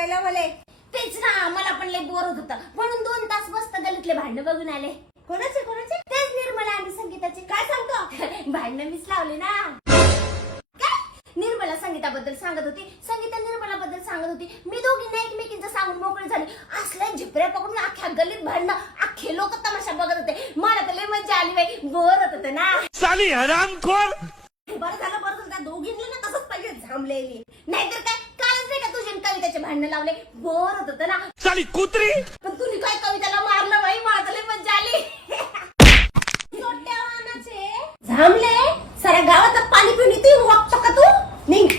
राहिला मला. तेच ना, मला पण लय बोर होत होतं म्हणून 2 तास मस्त गलीतले भांडण बघून आले. कोणाचे कोणाचे? तेच निर्मला आणि संगीताचे. काय सांगतो? भांडण मीच लावले ना. काय? निर्मला संगीताबद्दल सांगत होती, संगीता निर्मलाबद्दल सांगत होती. मी दोघींना एकमेकींचं सांगून मोकळी झाली. असल्या झिपऱ्या पकडून अख्ख्या गल्लीत भांडणं, अख्खे लोक तमाशा बघत होते. मला तर लय मजा आली बाई, बोर होत होतं ना. साली हरामखोर. बरं झालं त्या दोघींना ना तसंच पाहिजे, झांबलेली. नाहीतर काय, कालच नाही का तुझे कविताचे भांडण लावले, बोर होत होतं ना. साली कुत्री. पण तुम्ही काय कविताला मारलं बाई, मला तर लय मजा आली. छोट्या वाहनाचे झांबले. साऱ्या गावात पाणी पिऊन इथे वागतो का तू? निघ.